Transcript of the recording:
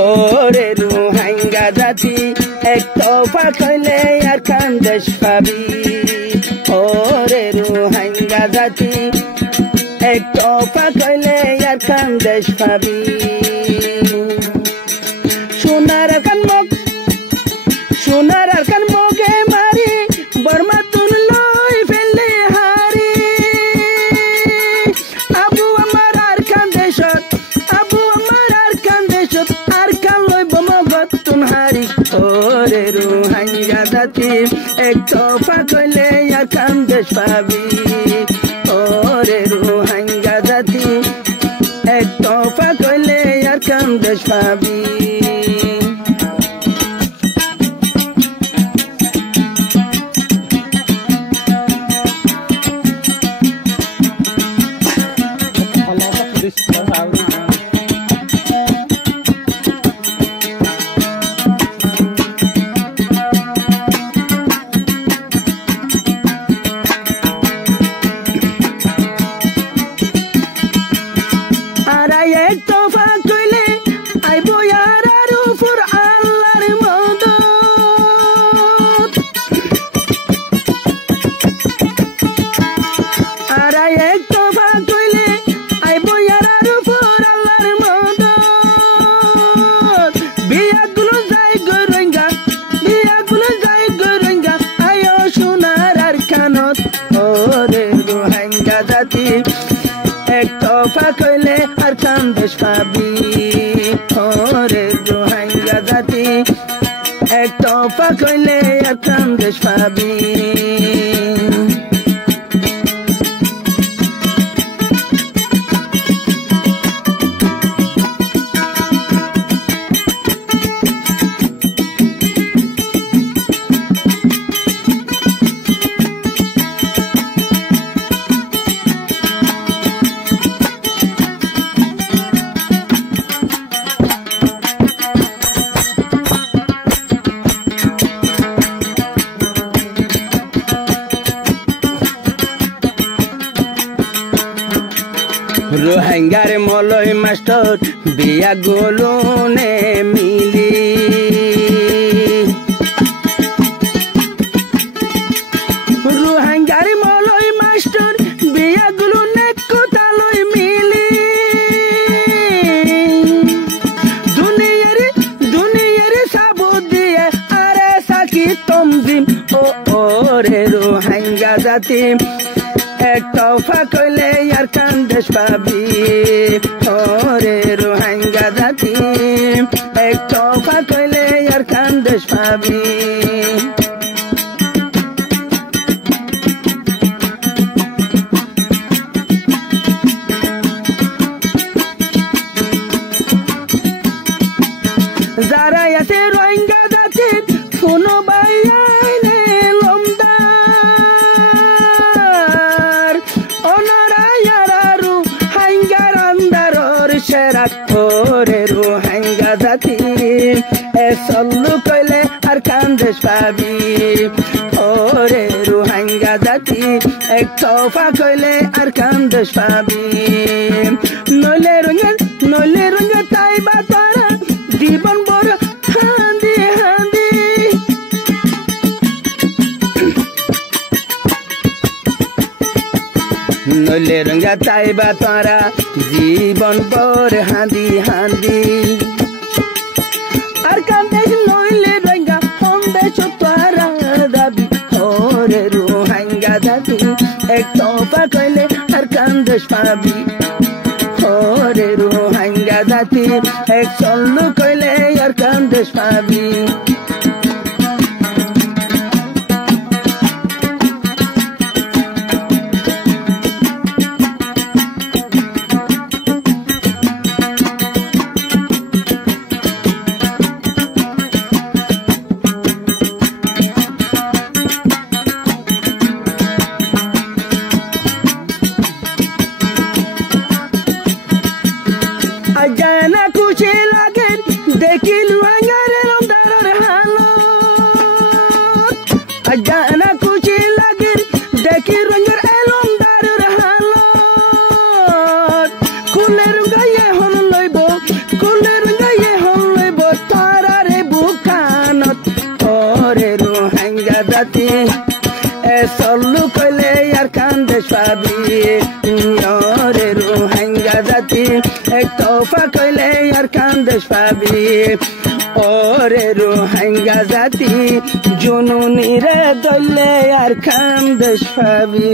ওরে রোহিঙ্গা জাতি এক তোফা কইলে আর কান্দেশ পাবি ওরে রোহিঙ্গা জাতি এক তোফা কইলে আর কান্দেশ পাবি সোনার আর কান মগে মারি বর্মা তুন লই ফেললে হারি আবু আমার আর কান্দেশত আর কান লই বমগত তুন হারি ওরে রোহিঙ্গা জাতি এক তোফা কইলে আর কান্দেশ পাবি ওরে রোহিঙ্গা জাতি এক তোফা কইলে আর কান্দেশ পাবি এক তোফা কইলে আইব আর উপর আল্লাহর মদত আর এক তোফা কইলে আইব আর উপর আল্লাহর মদত বিয়াগুলো যাই গো রোহিঙ্গা আয়ো সোনার আর কানত ওরে রোহিঙ্গা জাতি এক তোফা কইলে আর কান্দেশ পাবি ওরে রোহিঙ্গা জাতি এক তোফা কইলে আর কান্দেশ পাবি রোহিঙ্গার মলয় মাস্টার বিয়া গোলনে মিলি রোহিঙ্গার মলয় মাস্টার বিয়া গোলনে কোথালয় মিলি দুনিয়ার সাবু দিয়ে আরে সাকি তমজিম ওরে রোহিঙ্গা জাতি এক তোফা কইলে আর কান্দেশ পাবি ওরে রোহিঙ্গা জাতি এক তোফা কইলে আর কান্দেশ পাবি যারা আছে রোহিঙ্গা জাতি শুনো ভাইয়া ওরে রোহিঙ্গা জাতি এ সল্লু কইলে আর কান্দেশ পাবি ওরে রোহিঙ্গা জাতি এক তোফা কইলে আর কান্দেশ পাবি নইলে রঙে তাইবা তোরা জীবন বড় হান্দি নইলে রঙা তাইবা তোরা জীবন বড় হান্দি আর কান্দেশ নইলে রঙা সন্দেশ তোরা দাবি ওরে রোহিঙ্গা জাতি এক তোফা কইলে আর কান্দেশ পাবি ওরে রোহিঙ্গা জাতি এক সল্লু কইলে আর কান্দেশ পাবি জানা খুশি লাগে দেখিল রোহিঙ্গার কুলের গায়ে হল লইব কুলের গায়ে হল লইব তারারে বুকানত ওরে রোহিঙ্গা জাতি এ সল্লু কইলে আর কান্দেশ পাবি ওরে রোহিঙ্গা জাতি এক তোফা কইলে আর কান্দেশ পাবি ওরে রোহিঙ্গা জাতি জুনুনি রে দলে আর কান্দেশ পাবি